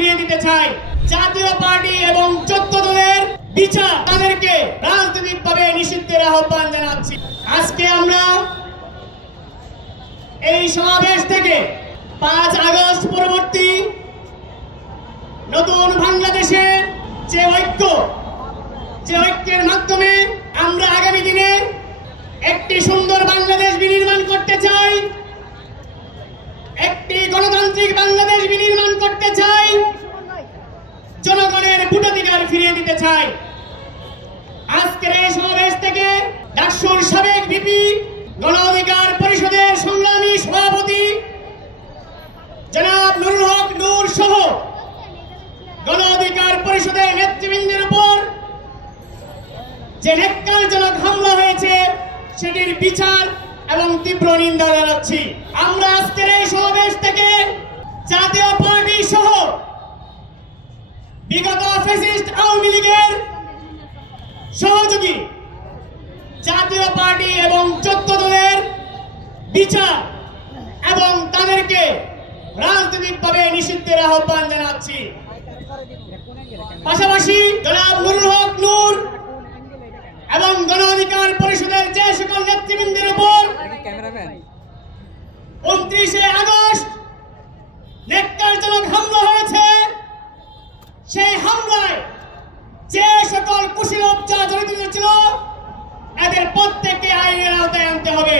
ফিরিয়ে দিতে চাই। জাতীয় পার্টি এবং 14 দলের বিচার তাদেরকে রাজনৈতিকভাবে নিষিদ্ধের আহ্বান জানাচ্ছি। আজকে আমরা এই সমাবেশ থেকে 5 আগস্ট পরবর্তী নতুন বাংলাদেশে যে ঐক্যের মাধ্যমে আমরা আগামী দিনে একটি সুন্দর বাংলাদেশ বিনির্মাণ করতে চাই, একটি গণতান্ত্রিক বাংলাদেশ বিনির্মাণ করতে চাই, জনগণের ভোটাধিকার ফিরিয়ে দিতে চাই। আজকের এই সমাবেশ থেকে ডাকসুর সাবেক ভিপি, গণ অধিকার পরিষদের সংগ্রামী সভাপতি জনাব নুরুল হক নূর সহ গণ অধিকার পরিষদের নেতৃবৃন্দের উপর যে ন্যাক্কারজনক হামলা হয়েছে সেটির বিচার এবং তীব্র নিন্দা জানাচ্ছি। আমরা আজকের এই সমাবেশ থেকে জাতীয় পার্টি সহ বিগত ফ্যাসিস্ট আওয়ামী লীগের সহযোগী জাতীয় পার্টি এবং 14 দলের বিচার এবং তাদেরকে রাজনৈতিকভাবে নিষিদ্ধের আহ্বান জানাচ্ছি। পাশাপাশি জনাব নুরুল হক নূর এবং গণ অধিকার পরিষদের যে সকল নেতৃবৃন্দের উপর 29 আগস্ট ন্যাক্কারজনক হামলা হয়েছে, সেই হামলায় যে সকল কুশীলব জড়িত ছিল এদের প্রত্যেককে আইনের আওতায় আনতে হবে।